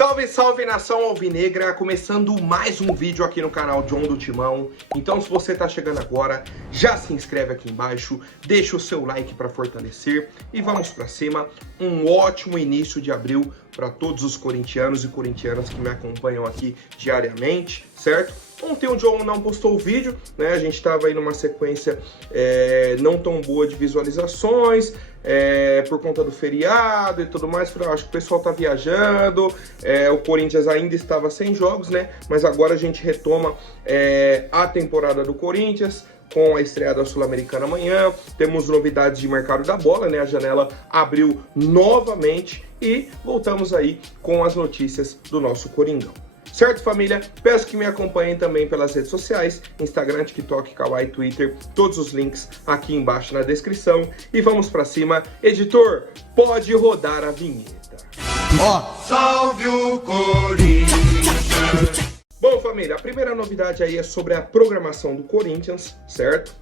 Salve, salve nação alvinegra, começando mais um vídeo aqui no canal John do Timão. Então se você tá chegando agora, já se inscreve aqui embaixo, deixa o seu like para fortalecer e vamos para cima. Um ótimo início de abril para todos os corintianos e corintianas que me acompanham aqui diariamente, certo? Ontem o John não postou o vídeo, né? A gente tava aí numa sequência não tão boa de visualizações, por conta do feriado e tudo mais. Acho que o pessoal tá viajando, o Corinthians ainda estava sem jogos, né? Mas agora a gente retoma a temporada do Corinthians com a estreia da Sul-Americana amanhã. Temos novidades de mercado da bola, né? A janela abriu novamente e voltamos aí com as notícias do nosso Coringão. Certo, família? Peço que me acompanhem também pelas redes sociais, Instagram, TikTok, Kawaii, Twitter, todos os links aqui embaixo na descrição. E vamos pra cima. Editor, pode rodar a vinheta. Salve o Corinthians! Bom, família, a primeira novidade aí é sobre a programação do Corinthians, certo?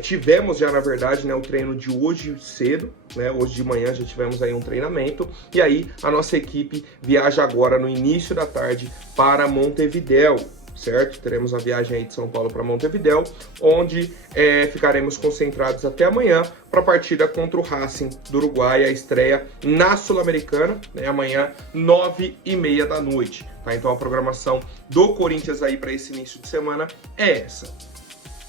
Tivemos já, na verdade, né, o treino de hoje cedo, né? Hoje de manhã já tivemos aí um treinamento. E aí, a nossa equipe viaja agora no início da tarde para Montevidéu, certo? Teremos a viagem aí de São Paulo para Montevidéu, onde ficaremos concentrados até amanhã para a partida contra o Racing do Uruguai, a estreia na Sul-Americana, né? Amanhã, 9h30 da noite. Tá? Então a programação do Corinthians aí para esse início de semana é essa.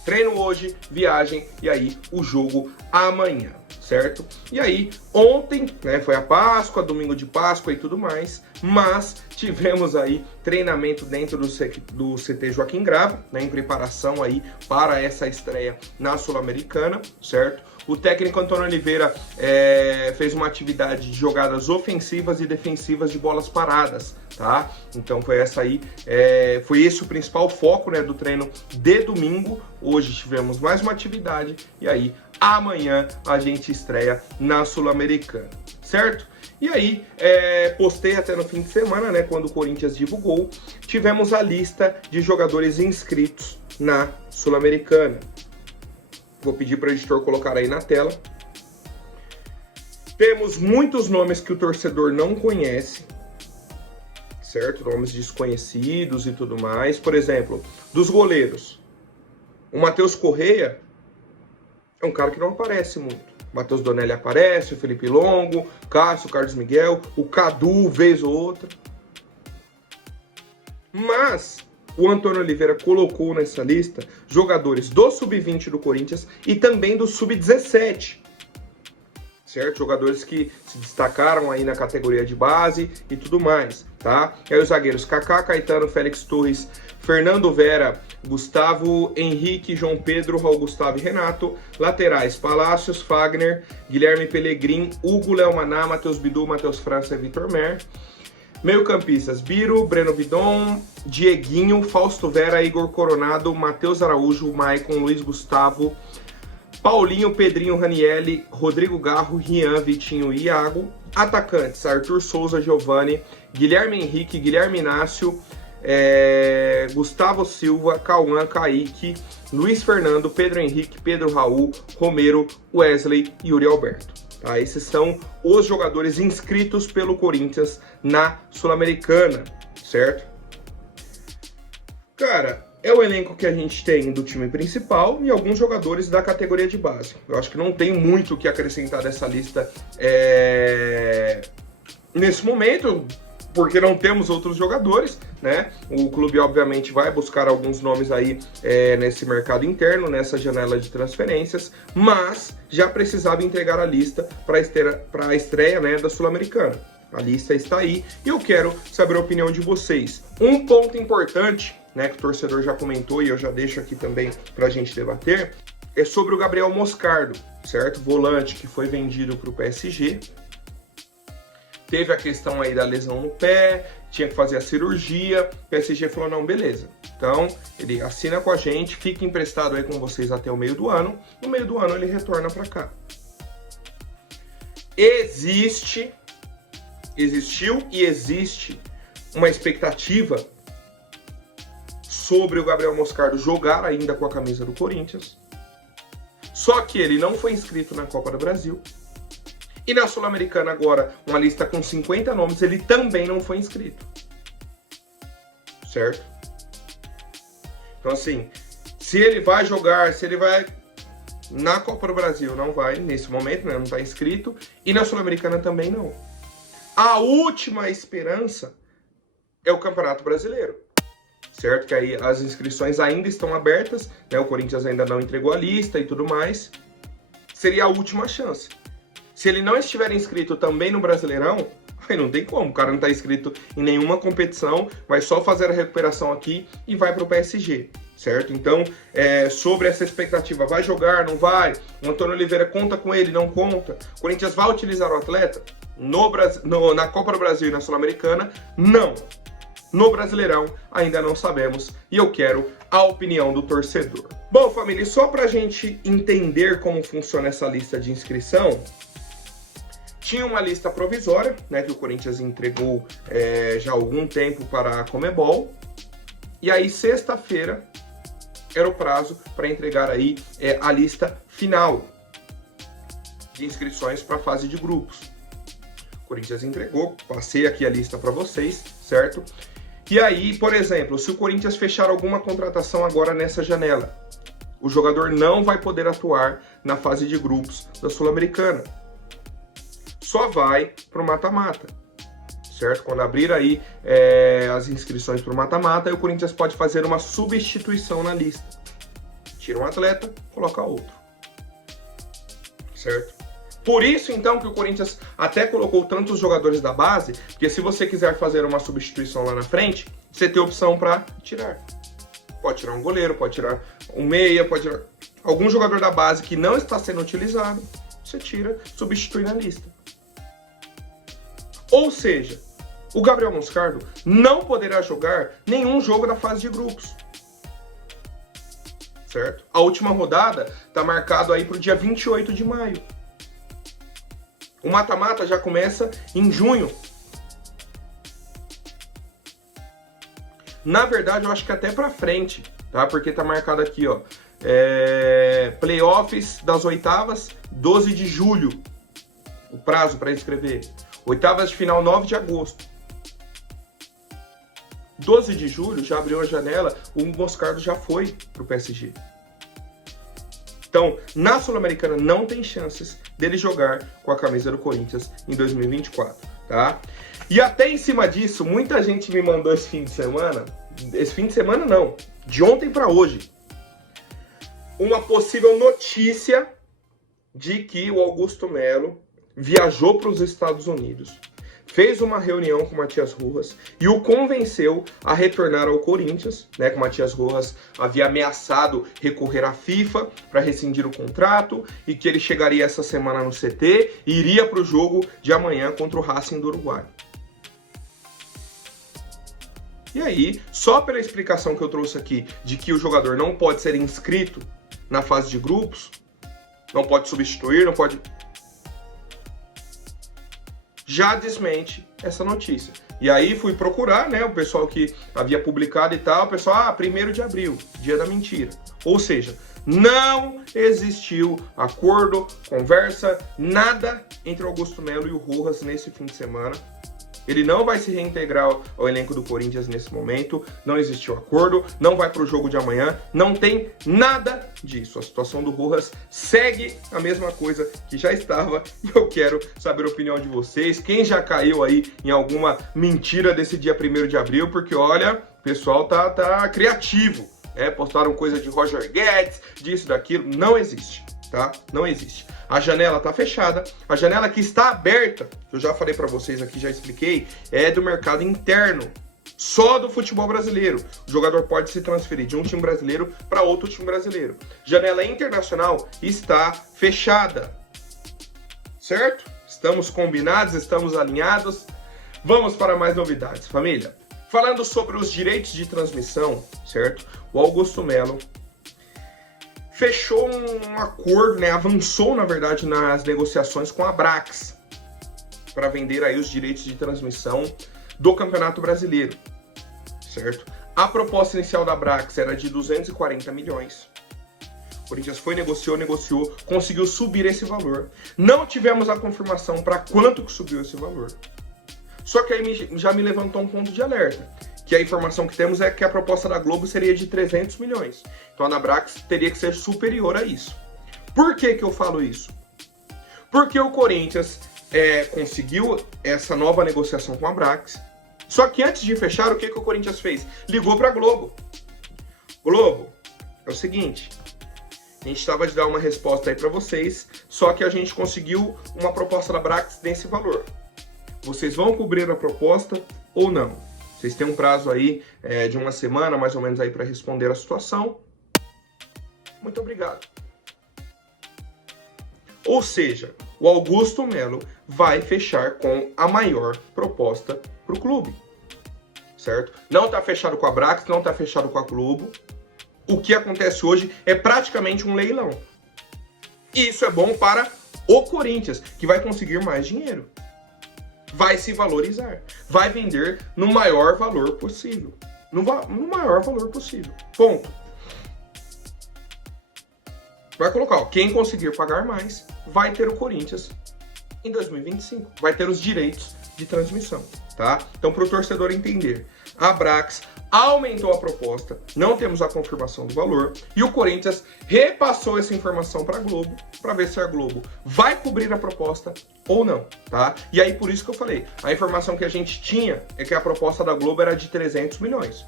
Treino hoje, viagem e aí o jogo amanhã, certo? E aí, ontem, né, foi a Páscoa, domingo de Páscoa e tudo mais, mas tivemos aí treinamento dentro do CT Joaquim Grava, né, em preparação aí para essa estreia na Sul-Americana, certo? O técnico Antônio Oliveira fez uma atividade de jogadas ofensivas e defensivas de bolas paradas, tá? Então foi esse o principal foco, né, do treino de domingo. Hoje tivemos mais uma atividade e aí amanhã a gente estreia na Sul-Americana, certo? E aí, postei até no fim de semana, né, quando o Corinthians divulgou, tivemos a lista de jogadores inscritos na Sul-Americana. Vou pedir para o editor colocar aí na tela. Temos muitos nomes que o torcedor não conhece, certo? Nomes desconhecidos e tudo mais. Por exemplo, dos goleiros. O Matheus Correia é um cara que não aparece muito. O Matheus Donelli aparece, o Felipe Longo, Cássio, Carlos Miguel, o Cadu, vez ou outra. Mas o Antônio Oliveira colocou nessa lista jogadores do Sub-20 do Corinthians e também do Sub-17, certo? Jogadores que se destacaram aí na categoria de base e tudo mais, tá? E aí os zagueiros Kaká, Caetano, Félix Torres, Fernando Vera, Gustavo Henrique, João Pedro, Raul Gustavo e Renato. Laterais, Palácios, Fagner, Guilherme Pelegrin, Hugo, Léo Maná, Matheus Bidu, Matheus França e Vitor Mer. Meio-campistas, Biro, Breno Vidon, Dieguinho, Fausto Vera, Igor Coronado, Matheus Araújo, Maicon, Luiz Gustavo, Paulinho, Pedrinho, Ranielli, Rodrigo Garro, Rian, Vitinho e Iago. Atacantes, Arthur Souza, Giovani, Guilherme Henrique, Guilherme Inácio, Gustavo Silva, Cauã, Kaique, Luiz Fernando, Pedro Henrique, Pedro Raul, Romero, Wesley e Yuri Alberto. Tá, esses são os jogadores inscritos pelo Corinthians na Sul-Americana, certo? Cara, é o elenco que a gente tem do time principal e alguns jogadores da categoria de base. Eu acho que não tem muito o que acrescentar dessa lista nesse momento, porque não temos outros jogadores, né? O clube, obviamente, vai buscar alguns nomes aí nesse mercado interno, nessa janela de transferências, mas já precisava entregar a lista para a estreia, né, da Sul-Americana. A lista está aí e eu quero saber a opinião de vocês. Um ponto importante, né, que o torcedor já comentou e eu já deixo aqui também para a gente debater, é sobre o Gabriel Moscardo, certo? Volante que foi vendido para o PSG. Teve a questão aí da lesão no pé, tinha que fazer a cirurgia, o PSG falou, não, beleza. Então, ele assina com a gente, fica emprestado aí com vocês até o meio do ano. No meio do ano ele retorna para cá. Existiu e existe uma expectativa sobre o Gabriel Moscardo jogar ainda com a camisa do Corinthians. Só que ele não foi inscrito na Copa do Brasil. E na Sul-Americana agora, uma lista com 50 nomes, ele também não foi inscrito. Certo? Então assim, se ele vai jogar, se ele vai na Copa do Brasil, não vai nesse momento, né? Não está inscrito. E na Sul-Americana também não. A última esperança é o Campeonato Brasileiro. Certo? Que aí as inscrições ainda estão abertas, né? O Corinthians ainda não entregou a lista e tudo mais. Seria a última chance. Se ele não estiver inscrito também no Brasileirão, aí não tem como. O cara não está inscrito em nenhuma competição, vai só fazer a recuperação aqui e vai para o PSG. Certo? Então, sobre essa expectativa, vai jogar, não vai? O Antônio Oliveira conta com ele, não conta? O Corinthians vai utilizar o atleta? Na Copa do Brasil e na Sul-Americana? Não. No Brasileirão, ainda não sabemos e eu quero a opinião do torcedor. Bom, família, só para a gente entender como funciona essa lista de inscrição, tinha uma lista provisória, né, que o Corinthians entregou já há algum tempo para a Conmebol, e aí sexta-feira era o prazo para entregar aí a lista final de inscrições para a fase de grupos. O Corinthians entregou, passei aqui a lista para vocês, certo? E aí, por exemplo, se o Corinthians fechar alguma contratação agora nessa janela, o jogador não vai poder atuar na fase de grupos da Sul-Americana. Só vai para o mata-mata, certo? Quando abrir aí as inscrições para o mata-mata, aí o Corinthians pode fazer uma substituição na lista. Tira um atleta, coloca outro, certo? Por isso, então, que o Corinthians até colocou tantos jogadores da base, porque se você quiser fazer uma substituição lá na frente, você tem opção para tirar. Pode tirar um goleiro, pode tirar um meia, pode tirar algum jogador da base que não está sendo utilizado, você tira, substitui na lista. Ou seja, o Gabriel Moscardo não poderá jogar nenhum jogo da fase de grupos. Certo? A última rodada está marcado aí para o dia 28 de maio. O mata-mata já começa em junho. Na verdade, eu acho que até para frente, tá? Porque tá marcado aqui, ó. Playoffs das oitavas, 12 de julho. O prazo para inscrever. Oitavas de final, 9 de agosto. 12 de julho, já abriu a janela, o Moscardo já foi pro PSG. Então, na Sul-Americana não tem chances dele jogar com a camisa do Corinthians em 2024, tá? E até em cima disso, muita gente me mandou esse fim de semana não, de ontem para hoje, uma possível notícia de que o Augusto Melo viajou para os Estados Unidos, fez uma reunião com o Matias Rojas e o convenceu a retornar ao Corinthians, né? Que o Matias Rojas havia ameaçado recorrer à FIFA para rescindir o contrato e que ele chegaria essa semana no CT e iria para o jogo de amanhã contra o Racing do Uruguai. E aí, só pela explicação que eu trouxe aqui de que o jogador não pode ser inscrito na fase de grupos, não pode substituir, não pode... já desmente essa notícia. E aí fui procurar, né, o pessoal que havia publicado e tal, o pessoal, 1º de abril, dia da mentira. Ou seja, não existiu acordo, conversa, nada entre o Augusto Melo e o Rojas nesse fim de semana. Ele não vai se reintegrar ao elenco do Corinthians nesse momento, não existiu acordo, não vai para o jogo de amanhã, não tem nada disso. A situação do Rojas segue a mesma coisa que já estava e eu quero saber a opinião de vocês. Quem já caiu aí em alguma mentira desse dia 1º de abril, porque olha, o pessoal tá criativo, postaram coisa de Roger Guedes, disso, daquilo, não existe, tá? Não existe. A janela está fechada, a janela que está aberta, eu já falei para vocês aqui, já expliquei, é do mercado interno, só do futebol brasileiro. O jogador pode se transferir de um time brasileiro para outro time brasileiro. Janela internacional está fechada, certo? Estamos combinados, estamos alinhados. Vamos para mais novidades, família. Falando sobre os direitos de transmissão, certo? O Augusto Melo fechou um acordo, né? Avançou, na verdade, nas negociações com a Abrax para vender aí os direitos de transmissão do Campeonato Brasileiro, certo? A proposta inicial da Abrax era de 240 milhões. Corinthians foi, negociou, conseguiu subir esse valor. Não tivemos a confirmação para quanto que subiu esse valor. Só que aí já me levantou um ponto de alerta, que a informação que temos é que a proposta da Globo seria de 300 milhões. Então a Anabrax teria que ser superior a isso. Por que que eu falo isso? Porque o Corinthians conseguiu essa nova negociação com a Abrax. Só que antes de fechar, o que que o Corinthians fez? Ligou para a Globo. Globo, é o seguinte, a gente estava de dar uma resposta aí para vocês, só que a gente conseguiu uma proposta da Abrax nesse valor. Vocês vão cobrir a proposta ou não? Vocês têm um prazo aí de uma semana, mais ou menos, aí para responder a situação. Muito obrigado. Ou seja, o Augusto Melo vai fechar com a maior proposta para o clube, certo? Não está fechado com a Abrax, não está fechado com a Globo. O que acontece hoje é praticamente um leilão. E isso é bom para o Corinthians, que vai conseguir mais dinheiro. Vai se valorizar. Vai vender no maior valor possível. No maior valor possível. Ponto. Vai colocar, ó, quem conseguir pagar mais vai ter o Corinthians em 2025. Vai ter os direitos de transmissão, tá? Então, para o torcedor entender, a Abrax aumentou a proposta, não temos a confirmação do valor, e o Corinthians repassou essa informação para a Globo, para ver se a Globo vai cobrir a proposta ou não, tá? E aí, por isso que eu falei, a informação que a gente tinha é que a proposta da Globo era de 300 milhões.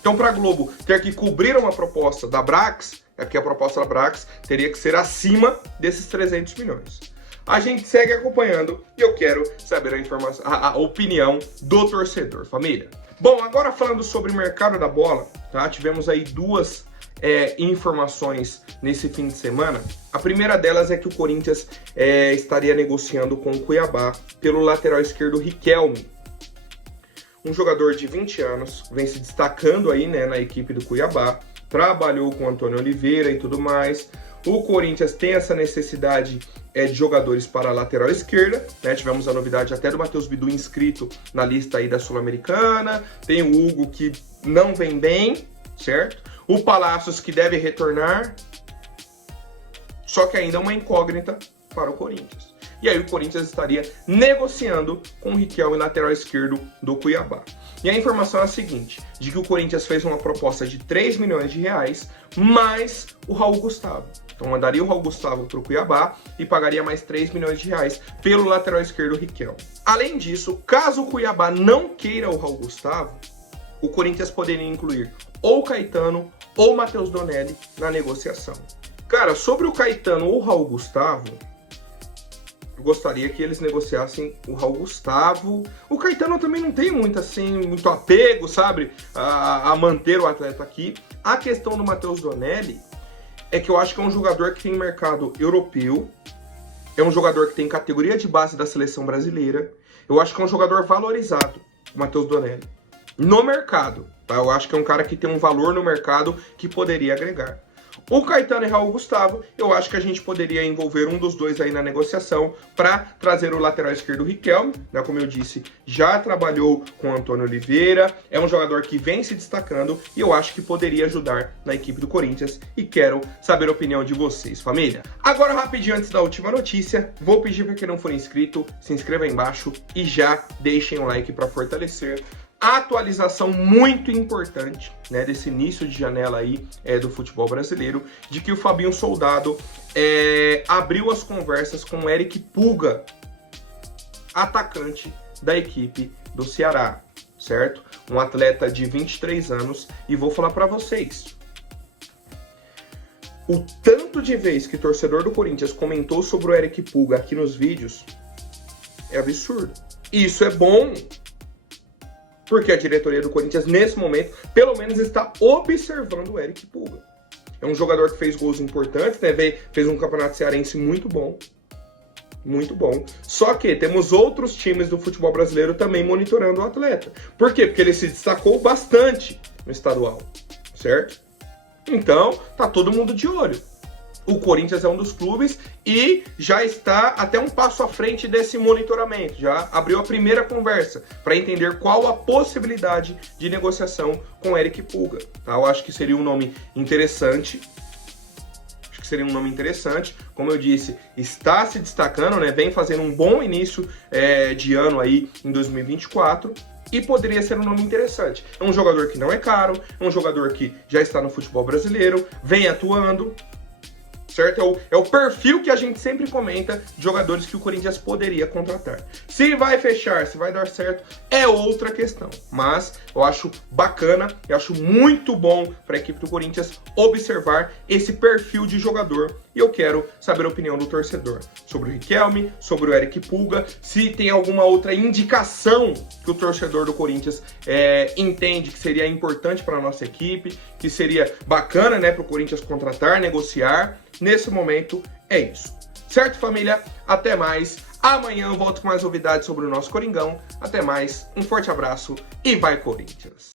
Então, para a Globo ter que cobrir uma proposta da Abrax, aqui a proposta da Abrax teria que ser acima desses 300 milhões. A gente segue acompanhando e eu quero saber a opinião do torcedor, família. Bom, agora falando sobre o mercado da bola, tá? Tivemos aí duas informações nesse fim de semana. A primeira delas é que o Corinthians estaria negociando com o Cuiabá pelo lateral esquerdo Riquelme. Um jogador de 20 anos, vem se destacando aí, né, na equipe do Cuiabá, trabalhou com o Antônio Oliveira e tudo mais. O Corinthians tem essa necessidade de jogadores para a lateral esquerda, né? Tivemos a novidade até do Matheus Bidu inscrito na lista aí da Sul-Americana. Tem o Hugo que não vem bem, certo? O Palacios que deve retornar, só que ainda é uma incógnita para o Corinthians. E aí o Corinthians estaria negociando com o Riquelme, lateral esquerdo do Cuiabá. E a informação é a seguinte, de que o Corinthians fez uma proposta de 3 milhões de reais, mais o Raul Gustavo. Então mandaria o Raul Gustavo para o Cuiabá e pagaria mais 3 milhões de reais pelo lateral esquerdo Riquelme. Além disso, caso o Cuiabá não queira o Raul Gustavo, o Corinthians poderia incluir ou o Caetano ou o Matheus Donelli na negociação. Cara, sobre o Caetano ou o Raul Gustavo, eu gostaria que eles negociassem o Raul Gustavo. O Caetano também não tem muito apego, sabe, a manter o atleta aqui. A questão do Matheus Donelli é que eu acho que é um jogador que tem mercado europeu, é um jogador que tem categoria de base da seleção brasileira. Eu acho que é um jogador valorizado, o Matheus Donelli, no mercado, tá? Eu acho que é um cara que tem um valor no mercado que poderia agregar. O Caetano e Raul Gustavo, eu acho que a gente poderia envolver um dos dois aí na negociação para trazer o lateral esquerdo Riquelme, né? Como eu disse, já trabalhou com o Antônio Oliveira, é um jogador que vem se destacando e eu acho que poderia ajudar na equipe do Corinthians e quero saber a opinião de vocês, família. Agora, rapidinho, antes da última notícia, vou pedir para quem não for inscrito, se inscreva aí embaixo e já deixem um like para fortalecer. Atualização muito importante, né, desse início de janela aí do futebol brasileiro, de que o Fabinho Soldado abriu as conversas com o Eric Puga, atacante da equipe do Ceará, certo? Um atleta de 23 anos, e vou falar para vocês, o tanto de vez que o torcedor do Corinthians comentou sobre o Eric Puga aqui nos vídeos é absurdo. Isso é bom, porque a diretoria do Corinthians, nesse momento, pelo menos está observando o Eric Puga. É um jogador que fez gols importantes, né? Fez um campeonato cearense muito bom. Muito bom. Só que temos outros times do futebol brasileiro também monitorando o atleta. Por quê? Porque ele se destacou bastante no estadual, certo? Então, tá todo mundo de olho. O Corinthians é um dos clubes e já está até um passo à frente desse monitoramento. Já abriu a primeira conversa para entender qual a possibilidade de negociação com Eric Puga. Tá? Eu acho que seria um nome interessante. Acho que que seria um nome interessante. Como eu disse, está se destacando, né? Vem fazendo um bom início de ano aí em 2024. E poderia ser um nome interessante. É um jogador que não é caro, é um jogador que já está no futebol brasileiro, vem atuando, certo? É o perfil que a gente sempre comenta de jogadores que o Corinthians poderia contratar. Se vai fechar, se vai dar certo, é outra questão. Mas eu acho bacana, eu acho muito bom para a equipe do Corinthians observar esse perfil de jogador. E eu quero saber a opinião do torcedor sobre o Riquelme, sobre o Eric Pulga, se tem alguma outra indicação que o torcedor do Corinthians entende que seria importante para a nossa equipe, que seria bacana, né, para o Corinthians contratar, negociar. Nesse momento é isso. Certo, família? Até mais. Amanhã eu volto com mais novidades sobre o nosso Coringão. Até mais. Um forte abraço e vai, Corinthians!